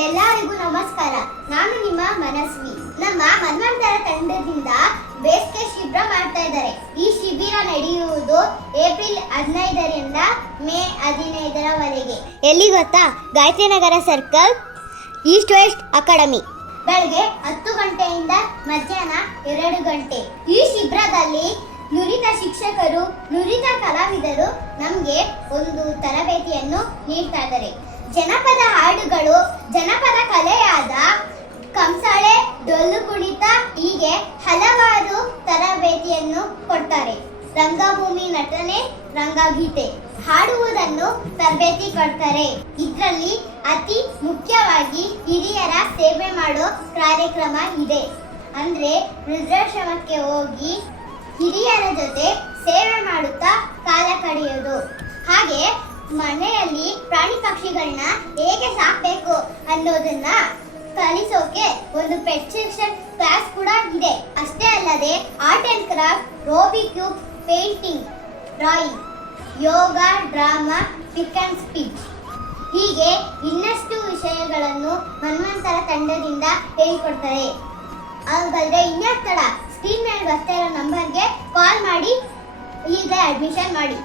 ಎಲ್ಲರಿಗೂ ನಮಸ್ಕಾರ. ನಾನು ನಿಮ್ಮ ಮನಸ್ವಿ. ನಮ್ಮ ಮನ್ವಂತರ ತಂಡದಿಂದ ಬೇಸಿಗೆ ಶಿಬಿರ ಮಾಡ್ತಾ ಇದ್ದಾರೆ. ಈ ಶಿಬಿರ ನಡೆಯುವುದು ಏಪ್ರಿಲ್ 15ರಿಂದ ಮೇ 15ರವರೆಗೆ. ಎಲ್ಲಿ ಗೊತ್ತಾ? ಗಾಯತ್ರಿ ನಗರ ಸರ್ಕಲ್, ಈಸ್ಟ್ ವೆಸ್ಟ್ ಅಕಾಡೆಮಿ. ಬೆಳಗ್ಗೆ 10 ಗಂಟೆಯಿಂದ ಮಧ್ಯಾಹ್ನ 2 ಗಂಟೆ. ಈ ಶಿಬಿರದಲ್ಲಿ ನುರಿತ ಶಿಕ್ಷಕರು, ನುರಿತ ಕಲಾವಿದರು ನಮಗೆ ಒಂದು ತರಬೇತಿಯನ್ನು ನೀಡ್ತಾ ಇದ್ದಾರೆ. ಜನಪದ ಹಾಡುಗಳು, ಜನಪದ ಕಲೆಯಾದ ಕಂಸಾಳೆ, ಡೊಳ್ಳು ಕುಣಿತ, ಹೀಗೆ ಹಲವಾರು ತರಬೇತಿಯನ್ನು ಕೊಡ್ತಾರೆ. ರಂಗಭೂಮಿ ನಟನೆ, ರಂಗಗೀತೆ ಹಾಡುವುದನ್ನು ತರಬೇತಿ ಕೊಡ್ತಾರೆ. ಇದರಲ್ಲಿ ಅತಿ ಮುಖ್ಯವಾಗಿ ಹಿರಿಯರ ಸೇವೆ ಮಾಡೋ ಕಾರ್ಯಕ್ರಮ ಇದೆ. ಅಂದ್ರೆ ವೃದ್ಧಾಶ್ರಮಕ್ಕೆ ಹೋಗಿ ಹಿರಿಯರ ಜೊತೆ ಸೇವೆ ಮಾಡುತ್ತಾ ಕಾಲ ಕಳೆಯೋದು. ಹಾಗೆ ಮನೆಯಲ್ಲಿ ಪ್ರಾಣಿ ಪಕ್ಷಿಗಳನ್ನ ಹೇಗೆ ಸಾಕಬೇಕು ಅನ್ನೋದನ್ನ ಕಲಿಸೋಕೆ ಒಂದು ಪೆಟ್ ಸೆಕ್ಷನ್ ಕ್ಲಾಸ್ ಕೂಡ ಇದೆ. ಅಷ್ಟೇ ಅಲ್ಲದೆ art and craft, Rubik cube, painting, drawing, yoga, drama, pick and speech, ಹೀಗೆ ಇನ್ನಷ್ಟು ವಿಷಯಗಳನ್ನು ಮನ್ವಂತರ ತಂಡದಿಂದ ಹೇಳಿಕೊಡ್ತಾರೆ. ಹಾಗಾದ್ರೆ ಇನ್ಯಾಕ್ ತಡ? ಸ್ಕ್ರೀನ್ ಮೇಲೆ ಬರ್ತಾ ಇರೋ ನಂಬರ್ಗೆ ಕಾಲ್ ಮಾಡಿ ಈಗಲೇ ಅಡ್ಮಿಷನ್ ಮಾಡಿ.